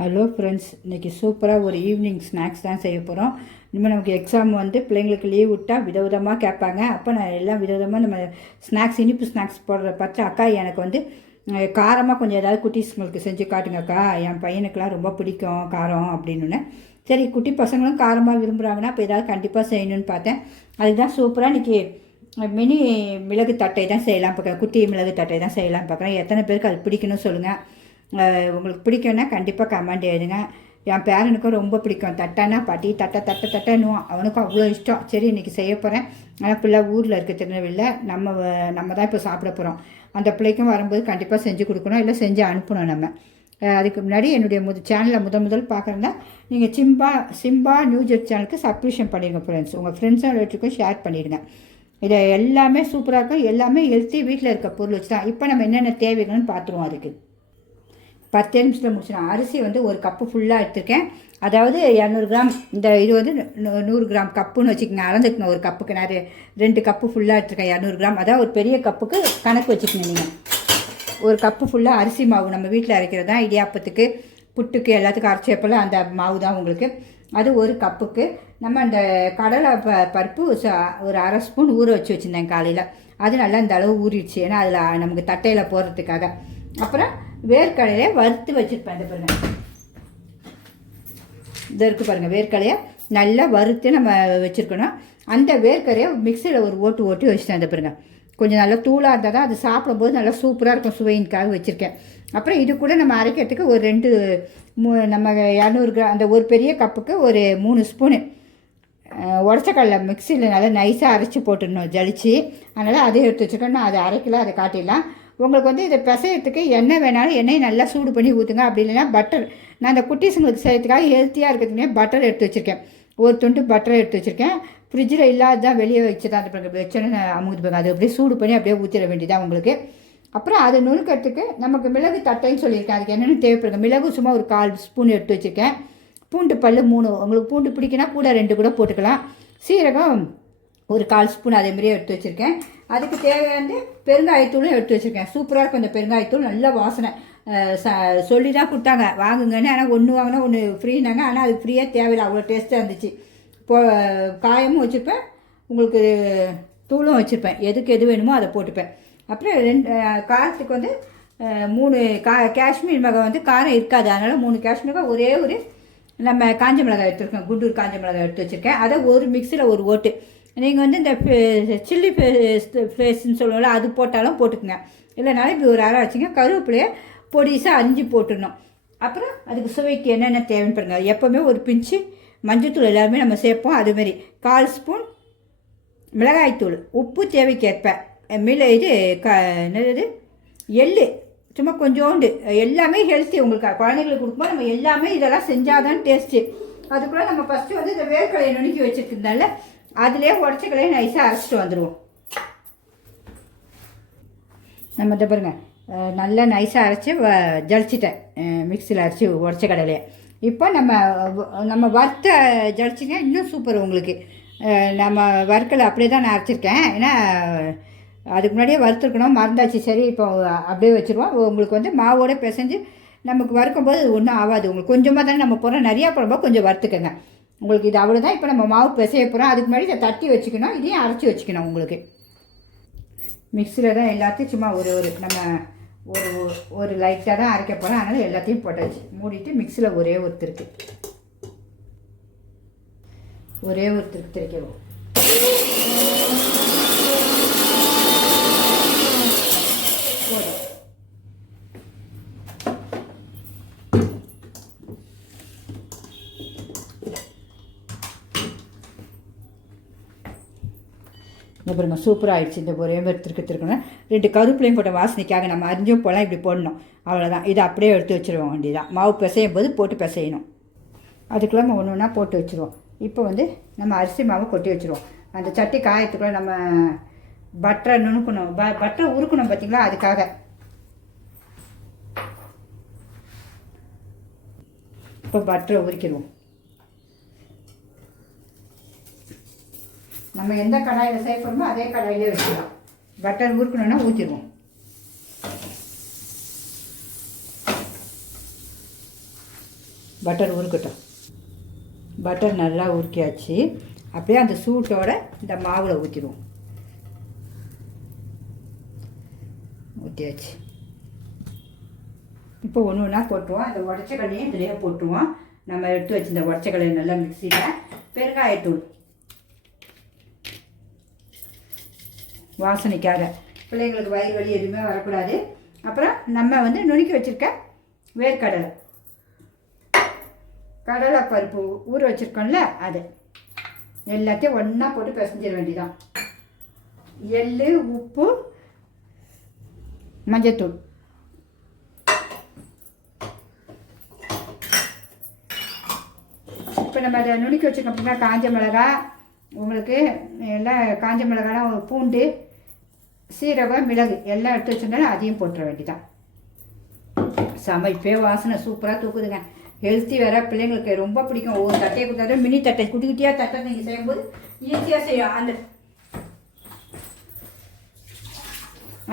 Hello friends, இன்றைக்கி சூப்பராக ஒரு ஈவினிங் ஸ்நாக்ஸ் தான் செய்ய போகிறோம். இனிமேல் நமக்கு எக்ஸாம் பிள்ளைங்களுக்கு லீவ் விட்டால் விதவிதமாக கேட்பாங்க. அப்போ நான் எல்லாம் விதவிதமாக நம்ம ஸ்நாக்ஸ் இனிப்பு ஸ்நாக்ஸ் போடுற பார்த்து அக்கா எனக்கு காரமாக கொஞ்சம் ஏதாவது குட்டீஸ்ங்களுக்கு செஞ்சு காட்டுங்கக்கா, என் பையனுக்கெலாம் ரொம்ப பிடிக்கும் காரம் அப்படின்னு. சரி, குட்டி பசங்களும் காரமாக விரும்புகிறாங்கன்னா அப்போ ஏதாவது கண்டிப்பாக செய்யணும்னு பார்த்தேன். அதுதான் சூப்பராக இன்றைக்கி மினி மிளகு தட்டை தான் செய்யலாம் பார்க்குறேன். குட்டி மிளகு தட்டை தான் செய்யலாம் பார்க்குறேன். எத்தனை பேருக்கு அது பிடிக்கணும்னு சொல்லுங்கள். உங்களுக்கு பிடிக்கும்னா கண்டிப்பாக கமெண்ட் எழுதுங்க. என் பேரனுக்கும் ரொம்ப பிடிக்கும். தட்டானா பாட்டி தட்டன்னுவான். அவனுக்கும் அவ்வளோ இஷ்டம். சரி, இன்றைக்கி செய்ய போகிறேன். ஆனால் பிள்ளை ஊரில் இருக்க திருநெல்வேலியில் நம்ம தான் இப்போ சாப்பிட போகிறோம். அந்த பிள்ளைக்கும் வரும்போது கண்டிப்பாக செஞ்சு கொடுக்கணும், இல்லை செஞ்சு அனுப்பணும். நம்ம அதுக்கு முன்னாடி என்னுடைய சேனலில் முதல் பார்க்குறேன்னா நீங்கள் சிம்பா நியூஜெட் சேனலுக்கு சப்ஸ்கிரிப்ஷன் பண்ணிடுங்க ஃப்ரெண்ட்ஸ். உங்கள் ஃப்ரெண்ட்ஸும் ரிலேட்டிவ்க்கும் ஷேர் பண்ணிவிடுங்க. இதை எல்லாமே சூப்பராக இருக்கும். எல்லாமே ஹெல்த்தி, வீட்டில் இருக்க பொருள் வச்சு தான். இப்போ நம்ம என்னென்ன தேவைகள்னு பார்த்துருவோம். அதுக்கு 10 நிமிஷத்தில் முடிச்சிடும். அரிசி ஒரு கப்பு ஃபுல்லாக எடுத்துருக்கேன். அதாவது 200 கிராம். இது 100 கிராம் கப்புன்னு வச்சுக்கோங்க. அளந்துக்குங்க. ஒரு கப்புக்கு நான் 2 கப்பு ஃபுல்லாக எடுத்துருக்கேன். 200 கிராம். அதாவது ஒரு பெரிய கப்புக்கு கணக்கு வச்சுக்கோங்க. நீங்கள் ஒரு கப்பு ஃபுல்லாக அரிசி மாவு நம்ம வீட்டில் அரைக்கிறது தான். இடியாப்பத்துக்கு, புட்டுக்கு, எல்லாத்துக்கும் அரைச்சப்பெல்லாம் அந்த மாவு தான் உங்களுக்கு. அது ஒரு கப்புக்கு. நம்ம அந்த கடலை பருப்பு ஒரு அரை ஸ்பூன் ஊற வச்சுருந்தேன் காலையில். அது நல்லா இந்த அளவு ஊறிடுச்சு. ஏன்னா அதில் நமக்கு தட்டையில் போடுறதுக்காக. அப்புறம் வேர்க்கடலையை வறுத்து வச்சுருப்பேன். இந்த பாருங்கள், இது இருக்குது பாருங்கள். வேர்க்கடலையை நல்லா வறுத்து நம்ம வச்சுருக்கணும். அந்த வேர்க்கடையை மிக்சியில் ஒரு ஓட்டி வச்சுட்டேன். இந்த பாருங்கள், கொஞ்சம் நல்லா தூளாக இருந்தால் தான் அது சாப்பிடும்போது நல்லா சூப்பராக இருக்கும். சுவையின்காக வச்சுருக்கேன். அப்புறம் இது கூட நம்ம அரைக்கிறதுக்கு ஒரு 2 நம்ம 200 கிராம் அந்த ஒரு பெரிய கப்புக்கு ஒரு 3 ஸ்பூனு உடச்சக்கடலை மிக்சியில் நல்லா நைஸாக அரைச்சி போட்டுடணும், ஜலிச்சு. அதனால் அதை எடுத்து வச்சுருக்கேன். நான் அதை அரைக்கலாம், அதை காட்டிடலாம். உங்களுக்கு இதை பிசையறதுக்கு எண்ணெய் வேணாலும் எண்ணெயை நல்லா சூடு பண்ணி ஊற்றுங்க. அப்படி இல்லைன்னா பட்டர். நான் அந்த குட்டீஸுங்களுக்கு செய்யறதுக்காக ஹெல்த்தியாக இருக்கிறதுனே பட்டர் எடுத்து வச்சுருக்கேன். ஒரு துண்டு பட்டர் எடுத்து வச்சுருக்கேன். ஃப்ரிட்ஜில் இல்லாததான் வெளியே வச்சு தான் அந்த வச்சோன்னு அமுகுது பாருங்க. அது அப்படியே சூடு பண்ணி அப்படியே ஊற்றிட வேண்டியதான் உங்களுக்கு. அப்புறம் அது நுணுக்கிறதுக்கு நமக்கு மிளகு தட்டைன்னு சொல்லியிருக்கேன். அதுக்கு என்னென்னு தேவைப்படுங்க. மிளகு சும்மா ஒரு 1/4 ஸ்பூன் எடுத்து வச்சுருக்கேன். பூண்டு பல் 3. உங்களுக்கு பூண்டு பிடிக்குன்னா கூட 2 கூட போட்டுக்கலாம். சீரகம் ஒரு 1/4 ஸ்பூன் அதேமாரியே எடுத்து வச்சுருக்கேன். அதுக்கு தேவையான பெருங்காயத்தூளும் எடுத்து வச்சுருக்கேன். சூப்பராக இருக்கும் அந்த பெருங்காயத்தூள். நல்ல வாசனை. சொல்லி தான் கொடுத்தாங்க வாங்குங்கன்னு. ஆனால் ஒன்று வாங்கினா ஒன்று ஃப்ரீனாங்க. ஆனால் அது ஃப்ரீயாக தேவையில்லை, அவ்வளோ டேஸ்ட்டாக இருந்துச்சு. காயமும் வச்சுருப்பேன், உங்களுக்கு தூளும் வச்சுருப்பேன். எது வேணுமோ அதை போட்டுப்பேன். அப்புறம் காரத்துக்கு 3 காஷ்மீர் மிளகாய் காரம் இருக்காது. அதனால் 3 காஷ்மீர் மிளகாய், ஒரே ஒரு நம்ம காஞ்ச மிளகாய் எடுத்துருக்கேன். குண்டூர் காஞ்ச மிளகாய் எடுத்து வச்சுருக்கேன். அதை ஒரு மிக்சியில் ஒரு ஓட்டு. நீங்கள் இந்த சில்லி ஃபேஸ்ன்னு சொல்லுவோம்ல, அது போட்டாலும் போட்டுக்குங்க. இல்லைனாலும் இப்படி ஒரு அரை வச்சுங்க. கருவேப்பிலையை பொடிசாக அரிஞ்சு போட்டுடணும். அப்புறம் அதுக்கு சுவைக்கு என்னென்ன தேவைன்னு பாருங்கள். எப்போவுமே ஒரு பிஞ்சு மஞ்சத்தூள் எல்லாருமே நம்ம சேர்ப்போம். அதுமாரி 1/4 ஸ்பூன் மிளகாய்த்தூள், உப்பு தேவைக்கேற்ப, என்னது எள்ளு சும்மா கொஞ்சோண்டு. எல்லாமே ஹெல்த்தி. உங்களுக்கு குழந்தைங்களுக்கு கொடுக்கும்போது நம்ம எல்லாமே இதெல்லாம் செஞ்சாதான் டேஸ்ட்டு. அதுக்குள்ளே நம்ம ஃபஸ்ட்டு இந்த வேர்க்கடையை நுணுக்கி வச்சுருக்கிறதுனால அதிலே உடச்சக்கலையை நைஸாக அரைச்சிட்டு வந்துடுவோம். நம்ம இதை பாருங்கள், நல்லா நைஸாக அரைச்சி ஜலிச்சிட்டேன். மிக்சியில் அரைச்சி உடச்ச கடலையை. இப்போ நம்ம வறுத்த ஜலிச்சிங்க இன்னும் சூப்பர் உங்களுக்கு. நம்ம வறுக்கலை அப்படியே தான் நான் அரைச்சிருக்கேன். ஏன்னா அதுக்கு முன்னாடியே வறுத்துருக்கணும், மறந்தாச்சு. சரி, இப்போ அப்படியே வச்சுருவோம். உங்களுக்கு மாவோட பிசைஞ்சு நமக்கு வறுக்கும்போது ஒன்றும் ஆகாது. உங்களுக்கு கொஞ்சமாக தானே நம்ம போகிறோம். நிறையா போடும்போது கொஞ்சம் வறுத்துக்கங்க. உங்களுக்கு இது அவ்வளோதான். இப்போ நம்ம மாவு பிசைய போகிறோம். அதுக்கு முன்னாடி இதை தட்டி வச்சுக்கணும். இதையும் அரைச்சி வச்சுக்கணும். உங்களுக்கு மிக்சியில் தான் எல்லாத்தையும் சும்மா நம்ம ஒரு லைட்டாக தான் அரைக்க போகிறோம். அதனால் எல்லாத்தையும் போட்டாச்சு. மூடிட்டு மிக்சியில் ஒரே ஒருத்தருக்கு திரிக்கவும். பாருங்க, சூப்பராக ஆகிடுச்சு. இந்த ஒரே மாதிரி திருக்கணும். 2 கருப்புலையும் போட்ட வாசனைக்காக நம்ம அரிஞ்சும் போலாம் இப்படி போடணும். அவ்வளோதான். இதை அப்படியே எடுத்து வச்சுருவோம். வேண்டியதான். மாவு பிசையும் போது போட்டு பிசையணும். அதுக்குள்ளே நம்ம ஒன்று ஒன்றா போட்டு வச்சுருவோம். இப்போ நம்ம அரிசி மாவு கொட்டி வச்சுருவோம். அந்த சட்டி காயத்துக்குள்ளே நம்ம பட்டரை நுணுக்கணும். பட்டரை உருக்கணும் பார்த்தீங்களா, அதுக்காக. இப்போ பட்டரை உரிக்கிடுவோம். நம்ம எந்த கடாயில் சேர்ப்போமோ அதே கடாயிலே வச்சுக்கலாம். பட்டர் உருக்கணுன்னா ஊற்றிடுவோம். பட்டர் உருக்கட்டும். பட்டர் நல்லா உருக்கியாச்சு. அப்படியே அந்த சூட்டோட இந்த மாவில் ஊற்றிடுவோம். ஊற்றியாச்சு. இப்போ ஒன்று ஒன்றா போட்டுருவோம். அந்த உடச்சக்கல்லையும் இதுலேயே போட்டுருவோம். நம்ம எடுத்து வச்சு இந்த உடச்சக்கல்லை நல்லா மிக்சியில் பெருங்காயத்தூள் வாசனைக்காக, பிள்ளைங்களுக்கு வயிறு வலி எதுவுமே வரக்கூடாது. அப்புறம் நம்ம வந்து நுணுக்கி வச்சுருக்க வேர்க்கடலை, கடலை பருப்பு ஊற வச்சுருக்கோம்ல, அது எல்லாத்தையும் ஒன்றா போட்டு பிசைஞ்சிட வேண்டியதான். எள், உப்பு, மஞ்சத்தூள். இப்போ நம்ம அதை நுணுக்கி வச்சுருக்கோம் அப்படின்னா காஞ்ச மிளகா, உங்களுக்கு எல்லாம் காஞ்ச மிளகாலாம், பூண்டு, சீரகம், மிளகு எல்லாம் எடுத்து வச்சுருந்தாலும் அதையும் போட்டுற வேண்டியதான். சமைப்பே வாசனை சூப்பராக தூக்குதுங்க. ஹெல்த்தி வேறு, பிள்ளைங்களுக்கு ரொம்ப பிடிக்கும். ஒவ்வொரு தட்டையை கொடுத்தாலும் மினி தட்டை குட்டி குட்டியாக தட்டை நீங்கள் செய்யும்போது ஈஸியாக செய்யும்.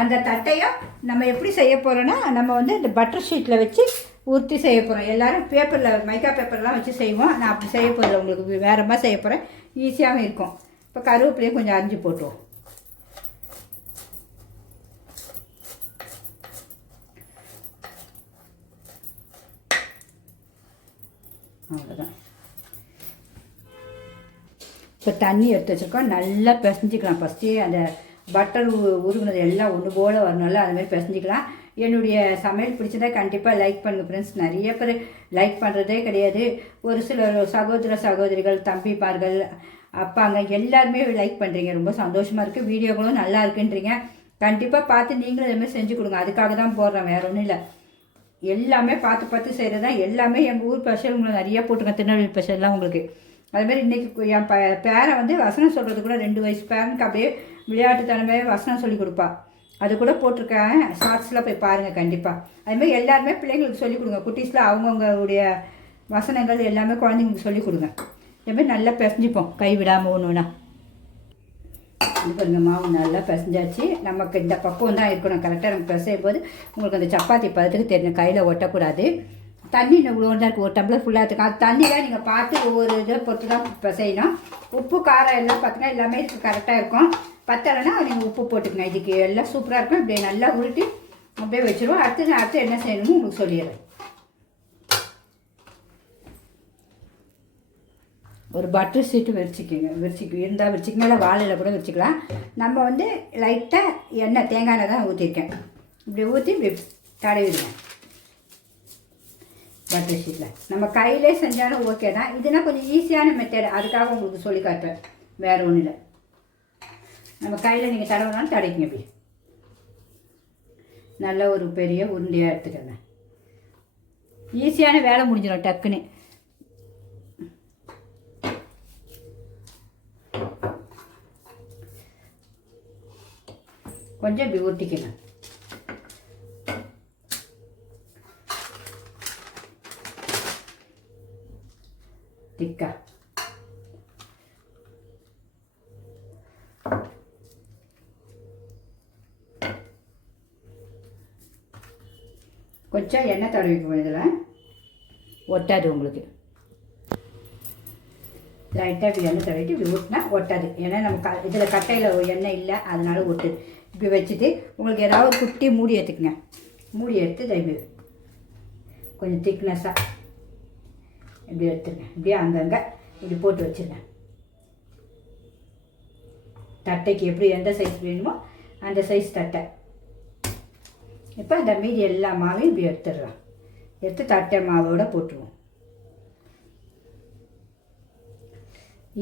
அந்த தட்டையும் நம்ம எப்படி செய்ய போகிறோன்னா, நம்ம வந்து இந்த பட்டர் ஷீட்டில் வச்சு உருட்டி செய்ய போகிறோம். எல்லோரும் பேப்பரில் மைக்கா பேப்பர்லாம் வச்சு செய்வோம். நான் அப்படி செய்ய போதில்லை, உங்களுக்கு வேறு மாதிரி செய்ய போகிறேன். ஈஸியாகவும் இருக்கும். இப்போ கருவேப்பிலையும் கொஞ்சம் அரிஞ்சு போட்டுருவோம். அவ்வளோதான். இப்போ தண்ணி எடுத்து வச்சுருக்கோம். நல்லா பிசைஞ்சிக்கலாம். ஃபஸ்ட்டே அந்த பட்டர் உருகுனது எல்லாம் ஒன்று போல் வரணும்ல, அதுமாதிரி பிசைஞ்சிக்கலாம். என்னுடைய சமையல் பிடிச்சதா கண்டிப்பாக லைக் பண்ணுங்கள் ஃப்ரெண்ட்ஸ். நிறைய பேர் லைக் பண்ணுறதே கிடையாது. ஒரு சில சகோதர சகோதரிகள், தம்பிப்பார்கள், அப்பாங்க எல்லாருமே லைக் பண்ணுறீங்க. ரொம்ப சந்தோஷமாக இருக்குது. வீடியோக்களும் நல்லா இருக்குன்றீங்க. கண்டிப்பாக பார்த்து நீங்களும் இதுமாதிரி செஞ்சு கொடுங்க. அதுக்காக தான் போடுறேன், வேறு ஒன்றும் இல்லை. எல்லாமே பார்த்து பார்த்து செய்கிறது தான். எல்லாமே எங்கள் ஊர் ஸ்பெஷல் உங்களுக்கு நிறையா போட்டிருக்கேன். திருநெல்வேலி ஸ்பெஷல்லாம் உங்களுக்கு. அதுமாதிரி இன்றைக்கி என் பேரை வந்து வசனம் சொல்கிறது கூட 2 வயசு பேரனுக்கு அப்படியே விளையாட்டுத்தனமே வசனம் சொல்லி கொடுப்பா. அது கூட போட்டிருக்கேன். ஷார்ட்ஸில் போய் பாருங்கள் கண்டிப்பாக. அதுமாதிரி எல்லாருமே பிள்ளைங்களுக்கு சொல்லிக் கொடுங்க. குட்டீஸில் அவங்கவுங்களுடைய வசனங்கள் எல்லாமே குழந்தைங்களுக்கு சொல்லிக் கொடுங்க. இதுமாதிரி நல்லா பிசைஞ்சிப்போம், கை விடாமல் ஒன்று ஒன்றா. இது பாருங்கள், மாவு நல்லா பிசைஞ்சாச்சு. நமக்கு இந்த பக்குவம் தான் இருக்கணும். கரெக்டாக நம்ம பிசையும் போது உங்களுக்கு அந்த சப்பாத்தி பதத்துக்கு தெரியும், கையில் ஒட்டக்கூடாது. தண்ணி இன்னும் இவ்வளோ தான் இருக்குது, ஒரு டம்ளர் ஃபுல்லாக இருக்கும். அது தண்ணியெலாம் நீங்கள் பார்த்து ஒவ்வொரு இதை பொறுத்து தான் பிசையணும். உப்பு காரம் எல்லாம் பார்த்தீங்கன்னா எல்லாமே இதுக்கு கரெக்டாக இருக்கும். பத்தலைன்னா நீங்கள் உப்பு போட்டுக்கங்க. இதுக்கு எல்லாம் சூப்பராக இருக்கும். இப்படியே நல்லா உருட்டி அப்படியே வச்சுருவோம். அடுத்து என்ன செய்யணுமோ உங்களுக்கு சொல்லிடுறேன். ஒரு பட்டர் ஷீட்டு இருந்தால் விரிச்சிக்கங்க. இல்லை வாழையில் கூட வச்சுக்கலாம். நம்ம வந்து லைட்டாக எண்ணெய், தேங்காய் எண்ணெய் தான் ஊற்றிருக்கேன். இப்படி ஊற்றி இப்படி தடவிடுவேன் பட்டர் ஷீட்டில். நம்ம கையிலே செஞ்சாலும் ஓகே தான். இதுனா கொஞ்சம் ஈஸியான மெத்தட், அதுக்காக உங்களுக்கு சொல்லி காட்டுறேன், வேறு ஒன்றும் இல்லை. நம்ம கையில் நீங்கள் தடவினாலும் தடைக்குங்க. இப்படி நல்ல ஒரு பெரிய உருண்டையாக எடுத்துக்கோங்க. ஈஸியான வேலை முடிஞ்சிடும் டக்குன்னு. கொஞ்சம் இப்படி ஊற்றிக்கணும். திக்கா கொஞ்சம் எண்ணெய் தடவிக்குவோம். இதில் ஒட்டாது உங்களுக்கு. லைட்டாக இப்படி எண்ணெய் தடவிட்டு இப்படி ஊட்டினா ஒட்டாது. ஏன்னா நம்ம இதில் கட்டையில் எண்ணெய் இல்லை, அதனால ஒட்டுது. இப்படி வச்சுட்டு உங்களுக்கு ஏதாவது ஒரு குட்டி மூடி எடுத்துக்கங்க. மூடி எடுத்து தயவு கொஞ்சம் திக்னஸாக இப்படி எடுத்துருங்க. இப்படியே அங்கங்கே இப்படி போட்டு வச்சுருங்க. தட்டைக்கு எப்படி எந்த சைஸ் வேணுமோ அந்த சைஸ் தட்டை. இப்போ இந்த மீதி எல்லா மாவையும் இப்படி எடுத்துடலாம். எடுத்து தட்டை மாவோடு போட்டுருவோம்.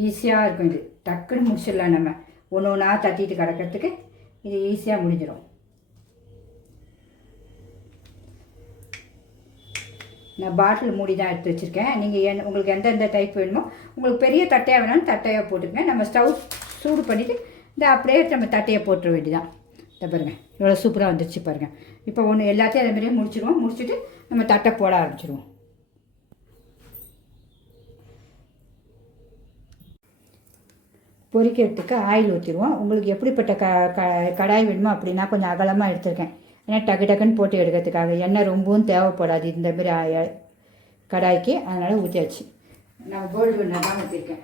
ஈஸியாக இருக்கும். இது டக்குன்னு முடிச்சிடலாம். நம்ம ஒன்று ஒன்றா தட்டிட்டு கிடக்கிறதுக்கு இது ஈஸியாக முடிஞ்சிடும். நான் பாட்டில் மூடி தான் எடுத்து வச்சுருக்கேன். நீங்கள் உங்களுக்கு எந்தெந்த டைப் வேணுமோ, உங்களுக்கு பெரிய தட்டையாக வேணாலும் தட்டையாக போட்டுக்கங்க. நம்ம ஸ்டவ் சூடு பண்ணிவிட்டு இந்த அப்படியே நம்ம தட்டையை போட்டுற வேண்டியதான். இதை பாருங்கள், எவ்வளோ சூப்பராக வந்துடுச்சு பாருங்கள். இப்போ ஒன்று எல்லாத்தையும் அதேமாதிரியே முடிச்சிடுவோம். முடிச்சுட்டு நம்ம தட்டை போட ஆரம்பிச்சிடுவோம். பொரிக்கிறதுக்கு ஆயில் ஊற்றிடுவோம். உங்களுக்கு எப்படிப்பட்ட கடாய் வேணுமோ அப்படின்னா கொஞ்சம் அகலமாக எடுத்துருக்கேன். ஏன்னா டக்கு டக்குன்னு போட்டு எடுக்கிறதுக்காக. எண்ணெய் ரொம்பவும் தேவைப்படாது இந்தமாரி கடாய்க்கு, அதனால் ஊற்றியாச்சு. நான் கோல்டு வின்னர் தான் ஊற்றிருக்கேன்.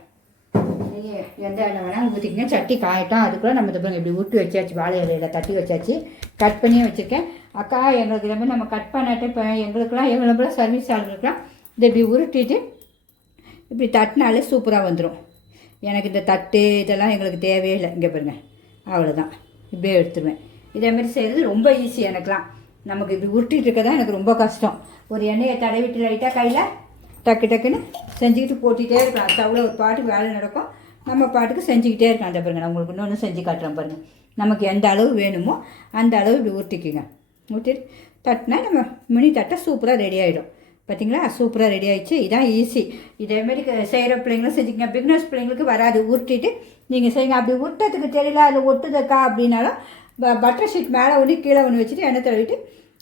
நீங்கள் எந்த எண்ணெய் வேணாலும் ஊற்றிக்கிங்க. சட்டி காயட்டும். அதுக்குள்ளே நம்ம இதை இப்படி ஊற்றி வச்சாச்சு. வாழை இலையில் தட்டி வச்சாச்சு. கட் பண்ணியே வச்சுருக்கேன். அக்கா எங்களுக்கு இதை மாதிரி நம்ம கட் பண்ணிட்டு இப்போ எங்களுக்கெல்லாம் எவ்வளோ சர்வீஸ் ஆளுங்களுக்குலாம் இதை இப்படி உருட்டிட்டு இப்படி தட்டினாலே சூப்பராக வந்துடும். எனக்கு இந்த தட்டு இதெல்லாம் எங்களுக்கு தேவையே இல்லை. இங்கே பாருங்கள், அவ்வளோதான். இப்படியே எடுத்துருவேன். இதேமாரி செய்கிறது ரொம்ப ஈஸி. எனக்குலாம் நமக்கு இப்படி உருட்டிகிட்டு இருக்க தான் எனக்கு ரொம்ப கஷ்டம். ஒரு எண்ணெயை தடவிட்டு லைட்டாக கையில் டக்கு டக்குன்னு செஞ்சுக்கிட்டு போட்டுகிட்டே இருக்கலாம். ஸ்டவ்வில் ஒரு பாட்டுக்கு வேலை நடக்கும், நம்ம பாட்டுக்கு செஞ்சுக்கிட்டே இருக்கலாம். அந்த பாருங்கள், நான் உங்களுக்கு இன்னொன்று செஞ்சு காட்டுறேன் பாருங்கள். நமக்கு எந்த அளவு வேணுமோ அந்த அளவு இப்படி ஊற்றிக்குங்க. ஊற்றிட்டு தட்டினா நம்ம மினி தட்டை சூப்பராக ரெடி ஆகிடும். பார்த்திங்களா, சூப்பராக ரெடி ஆகிடுச்சு. இதான் ஈஸி. இதேமாரி செய்கிற பிள்ளைங்களும் செஞ்சுக்கங்க. பிகினர்ஸ் பிள்ளைங்களுக்கு வராது, உருட்டிட்டு நீங்கள் செய்யுங்க. அப்படி உருட்டத்துக்கு தெரியல, அதில் ஒட்டுதக்கா அப்படின்னாலும் பட்டர் ஷீட் மேலே ஒன்று கீழே ஒன்று வச்சுட்டு எண்ணெய் தடவிட்டு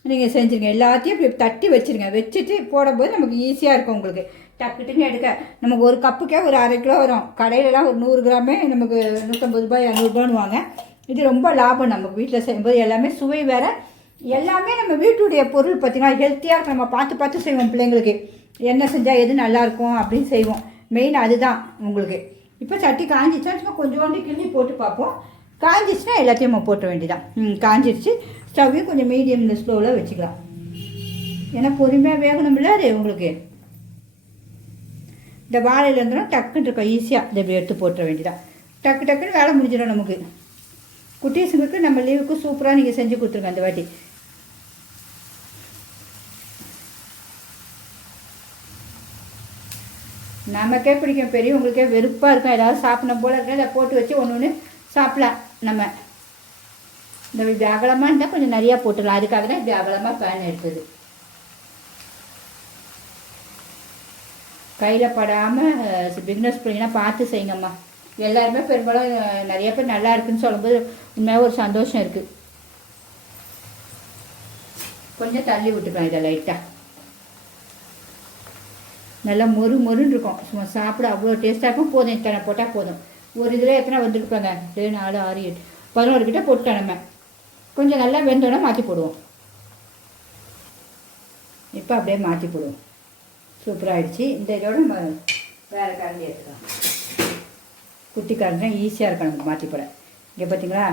நீங்கள் செஞ்சுருங்க. எல்லாத்தையும் இப்படி தட்டி வச்சுருங்க. வச்சுட்டு போடும்போது நமக்கு ஈஸியாக இருக்கும். உங்களுக்கு டக்குட்டுன்னு எடுக்க நமக்கு ஒரு கப்புக்கே ஒரு 1/2 கிலோ வரும். கடையிலலாம் ஒரு 100 கிராமே நமக்கு 150 ரூபாய் 200 ரூபான்னு வாங்க. இது ரொம்ப லாபம். நமக்கு வீட்டில் செய்யும்போது எல்லாமே சுவை வேறு, எல்லாமே நம்ம வீட்டுடைய பொருள் பார்த்திங்கன்னா ஹெல்த்தியாக இருக்கும். நம்ம பார்த்து பார்த்து செய்வோம். பிள்ளைங்களுக்கு என்ன செஞ்சால் எது நல்லாயிருக்கும் அப்படின்னு செய்வோம். மெயின் அதுதான் உங்களுக்கு. இப்போ சட்டி காஞ்சிச்சா சும்மா கொஞ்சோண்டு கிள்ளி போட்டு பார்ப்போம். காஞ்சிச்சுன்னா எல்லாத்தையும் நம்ம போட்ட வேண்டியதான். காஞ்சிடுச்சு. ஸ்டவ்வையும் கொஞ்சம் மீடியமில் ஸ்லோவில் வச்சுக்கலாம். ஏன்னா பொறுமையாக வேகணும்ல அது உங்களுக்கு. இந்த வாழையில் இருந்தோம் டக்குன்னு இருக்கும். ஈஸியாக இதை எடுத்து போட்டுற வேண்டியதான். டக்கு டக்குன்னு வேலை முடிஞ்சிடும் நமக்கு. குட்டீஸுங்களுக்கு நம்ம லீவுக்கு சூப்பராக நீங்கள் செஞ்சு கொடுத்துருங்க அந்த வாட்டி. நமக்கே பிடிக்கும், பெரியவங்களுக்கே வெறுப்பாக இருக்கும். ஏதாவது சாப்பிடணும் போல இருக்கா, இதை போட்டு வச்சு ஒன்று ஒன்று சாப்பிடலாம். நம்ம இந்த இப்படி அகலமாக இருந்தால் கொஞ்சம் நிறையா போட்டுடலாம். அதுக்காக தான் இப்படி அகலமாக பேன் எடுத்தது. கையில் படாமல் பிகினர்ஸ் பிள்ளைங்கன்னா பார்த்து செய்யுங்கம்மா. எல்லாருமே பெரும்பாலும் நிறைய பேர் நல்லா இருக்குன்னு சொல்லும்போது உண்மையாக ஒரு சந்தோஷம் இருக்குது. கொஞ்சம் தள்ளி விட்டுக்கலாம். இதை லைட்டாக நல்லா மொறு மொறுன்னு இருக்கும். சும்மா சாப்பிட அவ்வளோ டேஸ்ட்டாக இருக்கும். போதும், இத்தனை போட்டால் போதும். ஒரு இதில் எத்தனை வந்துருப்பாங்க, 2 4 6 8 11 கிட்ட போட்டோம். நம்ம கொஞ்சம் நல்லா வெந்தோடனே மாற்றி போடுவோம். இப்போ அப்படியே மாற்றி போடுவோம். சூப்பராகிடுச்சு. இந்த இதோட நம்ம வேறு கரண்டி எடுத்துக்கலாம். குட்டி கரண்டி ஈஸியாக இருக்கும் நமக்கு மாற்றி போட. இங்கே பார்த்தீங்களா,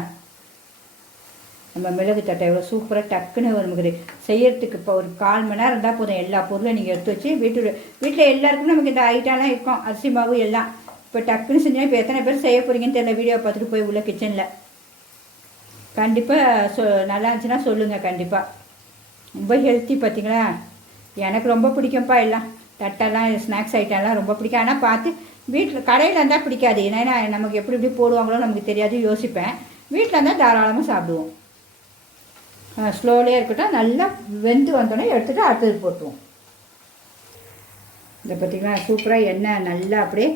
நம்ம மிளகு தட்டை எவ்வளோ சூப்பராக டக்குன்னு நமக்கு செய்யறதுக்கு. இப்போ ஒரு 1/4 மணி நேரம் இருந்தால் போதும். எல்லா பொருளும் நீங்கள் எடுத்து வச்சு வீட்டில் எல்லாருக்கும் நமக்கு இந்த ஐட்டம்லாம் இருக்கும். அரிசி மாவு எல்லாம் இப்போ டக்குன்னு செஞ்சால் இப்போ எத்தனை பேர் செய்ய போகிறீங்கன்னு தெரியல. வீடியோ பார்த்துட்டு போய் உள்ள கிச்சனில் கண்டிப்பாக நல்லா இருந்துச்சுன்னா சொல்லுங்கள். கண்டிப்பாக ரொம்ப ஹெல்த்தி. பார்த்தீங்களா, எனக்கு ரொம்ப பிடிக்கும்ப்பா. எல்லாம் தட்டெல்லாம் ஸ்நாக்ஸ் ஐட்டம்லாம் ரொம்ப பிடிக்கும். ஆனால் பார்த்து வீட்டில் கடையில் இருந்தால் பிடிக்காது. ஏன்னா நமக்கு எப்படி எப்படி போடுவாங்களோ நமக்கு தெரியாது, யோசிப்பேன். வீட்டில் இருந்தால் தாராளமாக சாப்பிடுவோம். ஸ்லோலியாக இருக்கட்டும். நல்லா வெந்து வந்தோடனே எடுத்துகிட்டு அடுத்தது போட்டுவோம். இதை பார்த்திங்களா, சூப்பராக எண்ணெய் நல்லா அப்படியே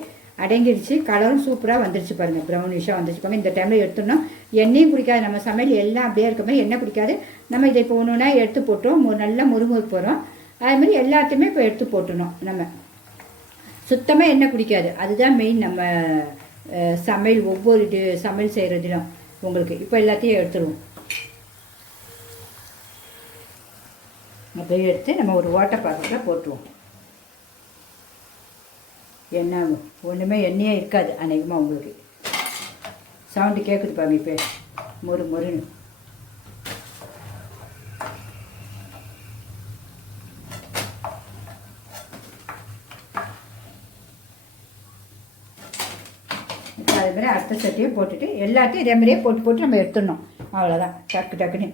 அடங்கிடுச்சு. கலரும் சூப்பராக வந்துடுச்சு பாருங்கள். ப்ரௌனிஷாக வந்துடுச்சு பாருங்கள். இந்த டைமில் எடுத்துடணும். எண்ணெயும் குடிக்காது. நம்ம சமையல் எல்லாம் அப்படியே இருக்க எண்ணெய் குடிக்காது. நம்ம இதை இப்போ ஒன்று ஒன்றா எடுத்து போட்டோம். நல்லா முறுமுறுக்கு போகிறோம். அதுமாதிரி எல்லாத்தையுமே இப்போ எடுத்து போட்டணும். நம்ம சுத்தமாக எண்ணெய் குடிக்காது. அதுதான் மெயின். நம்ம சமையல் ஒவ்வொரு சமையல் செய்கிறதிலும் உங்களுக்கு. இப்போ எல்லாத்தையும் எடுத்துருவோம். அப்படியே எடுத்து நம்ம ஒரு வாட்டர் பாத்திரத்தில் போட்டுருவோம். எண்ணெய் ஒன்றுமே எண்ணெயே இருக்காது அநேகமாக. உங்களுக்கு சவுண்டு கேட்குது பாருங்க. இப்போ மொறு மொறுன்னு அதுமாதிரி அடுத்த சட்டியை போட்டுட்டு எல்லாத்தையும் இதே மாதிரியே போட்டு நம்ம எடுத்துடணும். அவ்வளோதான். டக்கு டக்குன்னு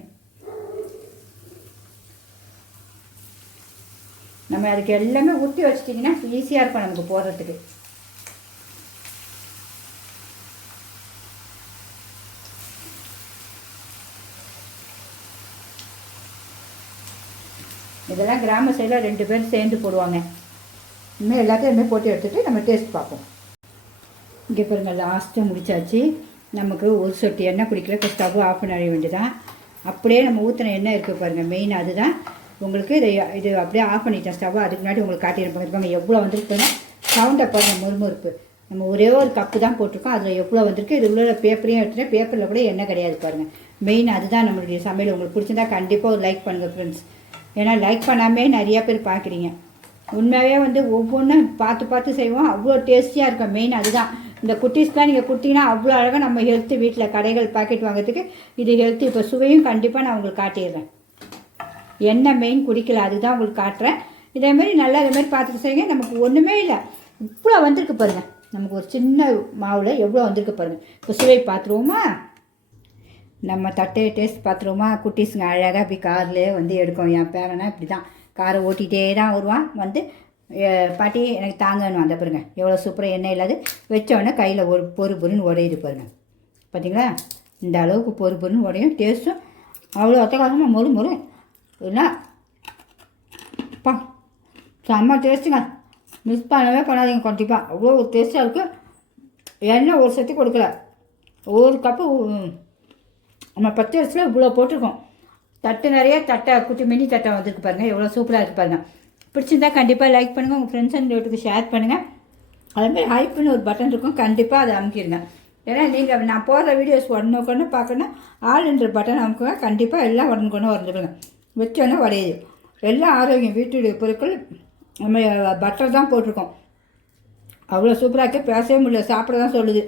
நம்ம அதுக்கு எல்லாமே ஊற்றி வச்சிட்டிங்கன்னா ஈஸியாக இருக்கும் நமக்கு போடுறதுக்கு. இதெல்லாம் கிராம சைடில் 2 பேர் சேர்ந்து போடுவாங்க. இன்னும் எல்லாத்தையும் இதுமாதிரி போட்டு எடுத்துகிட்டு நம்ம டேஸ்ட் பார்ப்போம். இங்கே பாருங்கள், லாஸ்ட்டாக முடிச்சாச்சு. நமக்கு ஒரு சொட்டு எண்ணெய் குடிக்கல. இப்போ ஸ்டவ் ஆஃப் பண்ண வேண்டியதான். அப்படியே நம்ம ஊற்றின எண்ணெய் இருக்குது பாருங்கள். மெயின் அதுதான் உங்களுக்கு. இது அப்படியே ஆஃப் பண்ணிட்டேன் ஸ்டவ். அதுக்கு முன்னாடி உங்களுக்கு காட்டியிருப்பாங்க எவ்வளோ வந்துருக்குன்னா. சவுண்டை பாருங்கள், முறுமுறுப்பு. நம்ம ஒரே ஒரு கப்பு தான் போட்டிருக்கோம். அதில் எவ்வளோ வந்திருக்கு. இது உள்ள பேப்பரையும் எடுத்துகிட்டு பேப்பரில் கூட எண்ணெய் கிடையாது பாருங்கள். மெயின் அதுதான் நம்மளுடைய சமையல். உங்களுக்கு பிடிச்சிருந்தா கண்டிப்பாக ஒரு லைக் பண்ணுங்கள் ஃப்ரெண்ட்ஸ். ஏன்னா லைக் பண்ணாமே நிறையா பேர் பார்க்குறீங்க. உண்மையாகவே வந்து ஒவ்வொன்றும் பார்த்து பார்த்து செய்வோம், அவ்வளோ டேஸ்டியாக இருக்கும். மெயின் அதுதான். இந்த குட்டீஸ்லாம் நீங்கள் கொடுத்தீங்கன்னா அவ்வளோ அழகாக நம்ம ஹெல்த்து வீட்டில் கடைகள் பாக்கெட் வாங்குறதுக்கு இது ஹெல்த்து. இப்போ சுவையும் கண்டிப்பாக நான் உங்களுக்கு காட்டிடுறேன். எண்ணெய் மெயின் குடிக்கல, அதுதான் உங்களுக்கு காட்டுறேன். இதேமாரி நல்லா இதேமாரி பார்த்துட்டு செய்யுங்க. நமக்கு ஒன்றுமே இல்லை, இவ்வளோ வந்திருக்கு பாருங்கள். நமக்கு ஒரு சின்ன மாவில் எவ்வளோ வந்திருக்கு பாருங்கள். இப்போ சுவை பார்த்துருவோமா? நம்ம தட்டையை டேஸ்ட் பார்த்துருவோமா? குட்டீஸுங்க அழகாக அப்படி கார்லேயே வந்து எடுக்கும். என் பேரனா இப்படி தான் காரை ஓட்டிகிட்டே தான் வருவான். வந்து பாட்டி எனக்கு தாங்கன்னு வந்த பாருங்க, எவ்வளோ சூப்பராக எண்ணெய் இல்லாது வச்சோடனே கையில் ஒரு பொறுன்னு உடையுது பாருங்கள். பார்த்தீங்களா? இந்த அளவுக்கு பொறுன்னு உடையும். டேஸ்ட்டும் அவ்வளோ அத்தகாசமாக மொறு இல்லைன்னா பா செம்ம டேஸ்ட்டுங்க. மிஸ் பண்ணவே பண்ணாதீங்க கண்டிப்பாக. அவ்வளோ ஒரு டேஸ்ட்டாக இருக்குது. எண்ணெய் ஒரு சத்தி கொடுக்கல, ஒரு கப்பு நம்ம 10 வருஷத்தில் இவ்வளோ போட்டிருக்கோம். தட்டு நிறைய தட்டை குட்டி மினி தட்டை வந்துருக்கு பாருங்கள், எவ்வளோ சூப்பராக இருக்குது பாருங்கள். பிடிச்சிருந்தா கண்டிப்பாக லைக் பண்ணுங்கள், உங்கள் ஃப்ரெண்ட்ஸ் அண்ட் ரிலேட்டிவ்க்கு ஷேர் பண்ணுங்கள். அதேமாதிரி ஹைப்புன்னு ஒரு பட்டன் இருக்கும், கண்டிப்பாக அதை அமுக்கிடுங்க. ஏன்னா நீங்கள் நான் போடுற வீடியோஸ் உடனே பார்க்கணும், ஆளுன்ற பட்டன் அமுக்குங்க. கண்டிப்பாக எல்லாம் உடனுக்குன்னு வந்துடுங்க. வச்சோன்னே உடையுது. எல்லாம் ஆரோக்கியம் வீட்டுடைய பொருட்கள் நம்ம பட்டர் தான் போட்டிருக்கோம். அவ்வளோ சூப்பராக இருக்குது, பேசவே முடியல, சாப்பிட தான் சொல்லுது.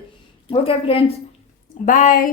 ஓகே ஃப்ரெண்ட்ஸ், பாய்.